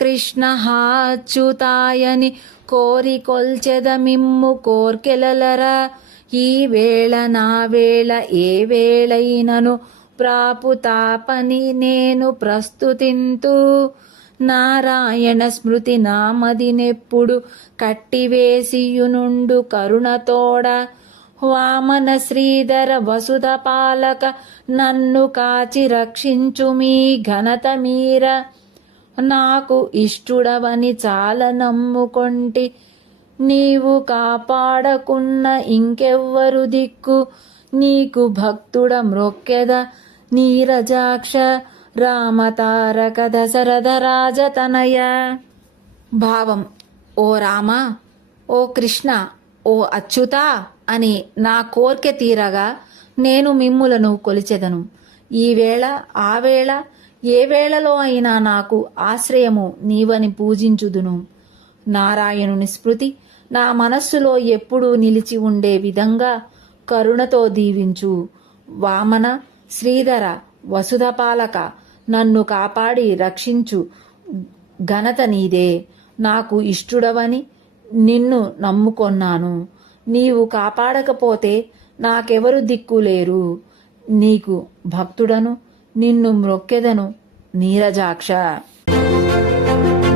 కృష్ణ హా అచ్యుతాయని కోరి కొల్చెద మిమ్ము కోర్కెలలరా. ఈ వేళ నా వేళ ఏ వేళైనను ప్రాపుతాపని నేను ప్రస్తుతింతు. నారాయణ స్మృతి నామదినెప్పుడు కట్టివేసియునుండు కరుణతోడ. వామన శ్రీధర వసుధ పాలక నన్ను కాచి రక్షించు మీ ఘనత మీర. నాకు ఇష్టుడవని చాలా నమ్ముకొంటి, నీవు కాపాడకున్న ఇంకెవ్వరు దిక్కు. నీకు భక్తుడ మ్రొక్కెద నీరజాక్ష, రామతారక దశరథ రాజతనయ. భావం: ఓ రామ, ఓ కృష్ణ, ఓ అచ్యుత అని నా కోర్కె తీరగా నేను మిమ్ములను కొలిచెదను. ఈ వేళ ఆ వేళ ఏ వేళలో అయినా నాకు ఆశ్రయము నీవని పూజించుదును. నారాయణుని స్మృతి నా మనస్సులో ఎప్పుడూ నిలిచి ఉండే విధంగా కరుణతో దీవించు. వామన శ్రీధర వసుధపాలక నన్ను కాపాడి రక్షించు ఘనత నీదే. నాకు ఇష్టుడవని నిన్ను నమ్ముకొన్నాను. నీవు కాపాడకపోతే నాకెవరు దిక్కులేరు. నీకు భక్తుడను, నిన్ను మ్రొక్కెదను నీరజాక్ష.